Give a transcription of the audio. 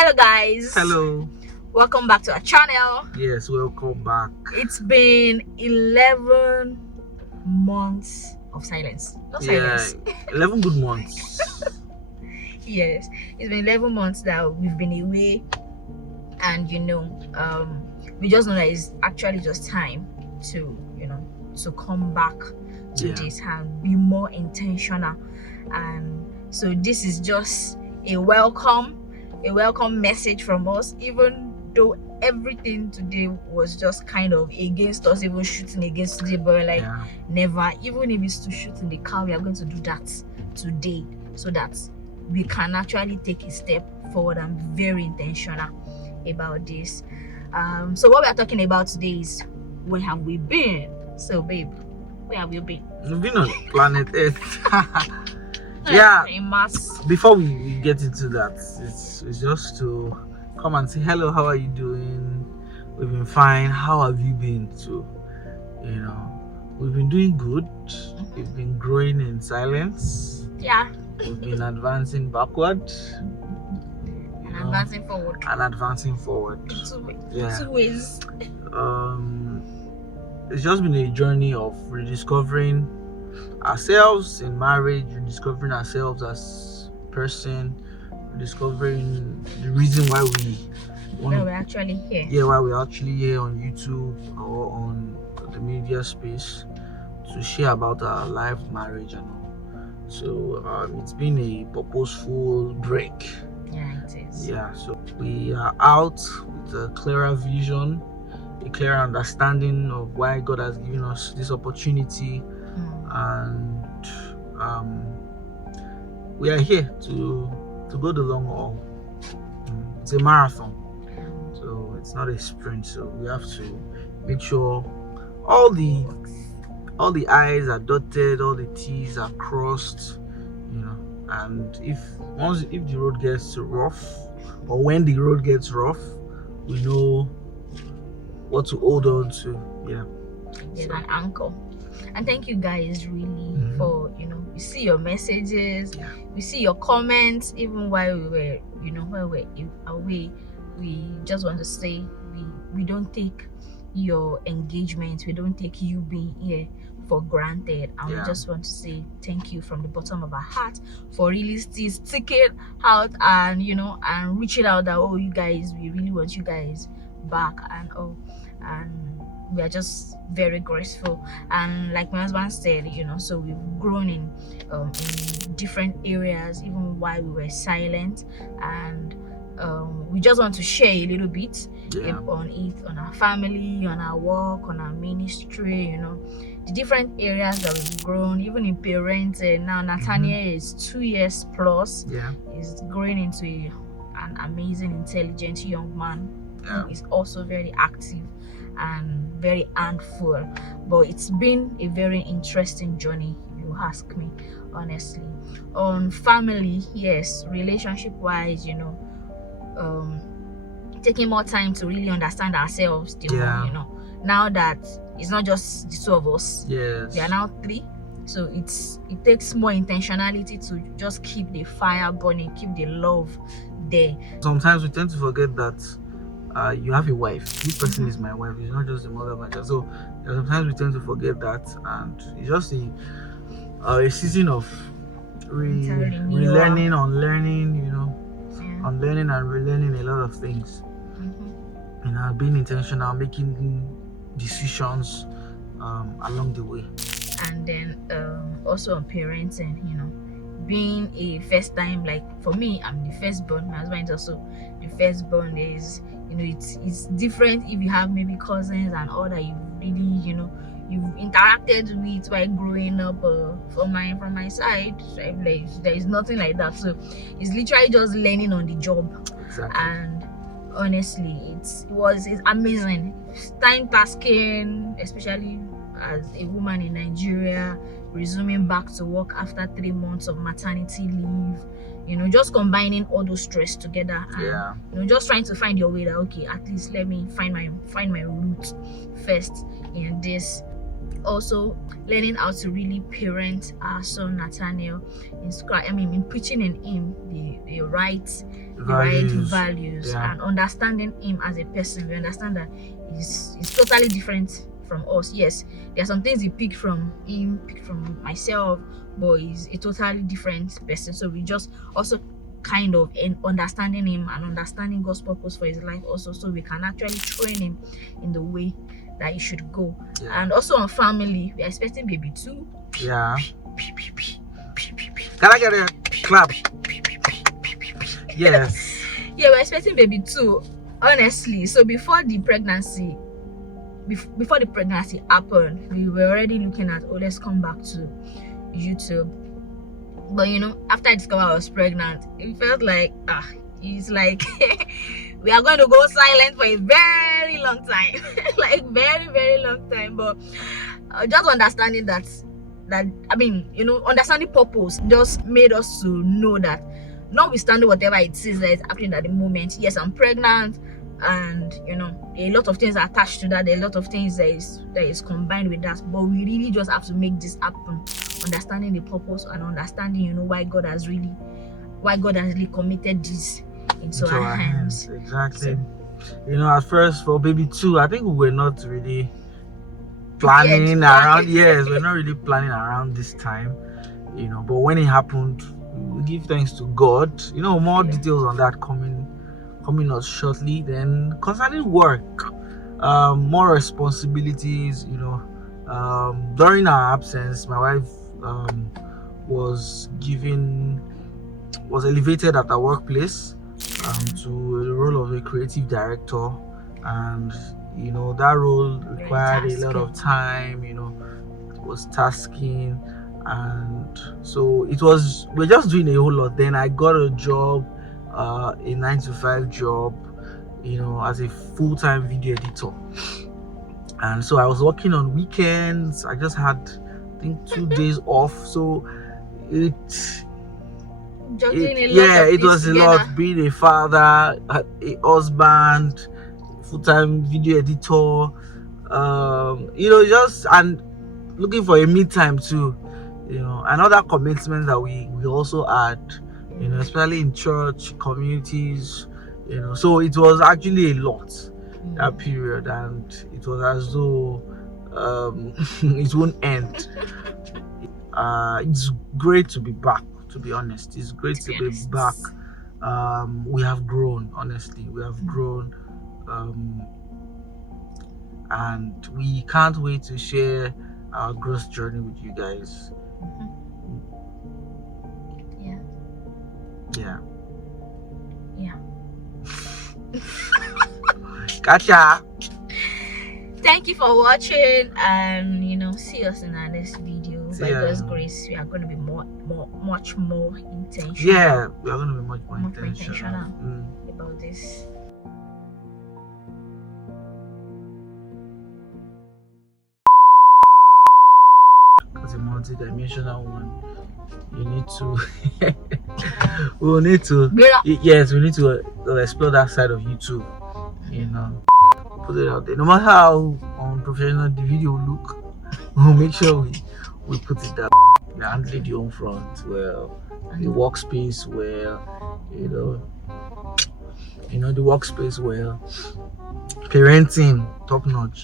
Hello guys. Hello. Welcome back to our channel. Yes, welcome back. It's been 11 months of silence. No silence. 11 good months. Yes, it's been 11 months that we've been away, and we just know that it's actually just time to to come back to this and be more intentional. And so this is just a welcome message from us, even though everything today was just kind of against us, even shooting against today, but never, even if it's to shoot in the car, we are going to do that today so that we can actually take a step forward and be very intentional about this. So what we are talking about today is, where have we been? So babe, where have you been? We've been on planet Earth. Before we get into that, it's just to come and say hello. How are you doing? We've been fine. How have you been too? We've been doing good. We've been growing in silence. We've been advancing backward and advancing forward. Two ways. It's just been a journey of rediscovering ourselves in marriage, rediscovering ourselves as person, rediscovering the reason why we're actually here. Why we're actually here on YouTube or on the media space to share about our life, marriage, and all. So it's been a purposeful break. Yeah, it is. So we are out with a clearer vision, a clearer understanding of why God has given us this opportunity, and we are here to go the long haul. It's a marathon, so it's not a sprint. So we have to make sure all the I's are dotted, all the T's are crossed, and if the road gets rough, or when the road gets rough, we know what to hold on to. There's an anchor. And thank you guys really for we see your messages, we see your comments, even while we were while we're away. We just want to say we don't take your engagement, we don't take you being here for granted, and we just want to say thank you from the bottom of our heart for really still sticking out and and reaching out that you guys, we really want you guys back and we are just very grateful. And like my husband said, so we've grown in different areas even while we were silent, and we just want to share a little bit on it, on our family, on our work, on our ministry, the different areas that we've grown, even in parenting. Now Nathaniel is 2 years plus. He's growing into an amazing, intelligent young man who is also very active and very handful. But it's been a very interesting journey, if you ask me honestly. On family, yes, relationship wise, taking more time to really understand ourselves more, now that it's not just the two of us, we are now 3, so it takes more intentionality to just keep the fire burning, keep the love there. Sometimes we tend to forget that you have a wife. This person is my wife. It's not just the mother of my child. So sometimes we tend to forget that, and it's just a season of relearning, unlearning, unlearning and relearning a lot of things. Being intentional, making decisions along the way. And then also on parenting, being a first time, like for me, I'm the firstborn. My husband is also the firstborn. Is it's different if you have maybe cousins and all that you really you've interacted with while growing up. From my side, there is nothing like that. So it's literally just learning on the job. And honestly, it's amazing. Time tasking, especially as a woman in Nigeria, resuming back to work after 3 months of maternity leave. Just combining all those stress together, and just trying to find your way that at least let me find my root first in this. also learning how to really parent our son Nathaniel in preaching in him the right values and understanding him as a person. We understand that he's totally different from us. Yes, there are some things he picked from him, picked from myself, but he's a totally different person. So we just also kind of understanding him and understanding God's purpose for his life also, so we can actually train him in the way that he should go. And also on family, we are expecting baby 2. Yeah. Can I get a clap? Yes. Yeah, we're expecting baby 2, honestly. So before the pregnancy happened, we were already looking at, let's come back to YouTube. But after I discovered I was pregnant, it felt like it's like we are going to go silent for a very long time. Like very, very long time. But just understanding that understanding purpose just made us to know that, notwithstanding whatever it is that is happening at the moment, yes, I'm pregnant, and a lot of things are attached to that. There are a lot of things that is combined with that, but we really just have to make this happen, understanding the purpose and understanding why God has really committed this into our hands. Exactly. So, at first for baby 2, I think we were not really planning around. Yes, we're not really planning around this time, but when it happened, we give thanks to God. More details on that coming us shortly. Then concerning work, more responsibilities. During our absence, my wife was elevated at our workplace to the role of a creative director, and that role required a lot of time. It was tasking, and so we're just doing a whole lot. Then I got a job, a 9-to-5 job, as a full-time video editor, and so I was working on weekends. I just had, I think, 2 days off, so it was a lot, being a father, a husband, full-time video editor, just, and looking for a me-time too, and other commitments that we also had, especially in church communities, so it was actually a lot that period, and it was as though it won't end. It's great to be back, to be honest. It's great to be back. We have grown, honestly. We have grown, and we can't wait to share our growth journey with you guys. Yeah. Gotcha. Thank you for watching, and see us in our next video. By God's grace, we are going to be much more intentional. Yeah, we are going to be much more intentional about this. It's a multi-dimensional one. You need to we need to explore that side of YouTube, put it out there. No matter how unprofessional the video will look, we'll make sure we put it down. We handle the home front well, the workspace well, the workspace well, parenting top notch.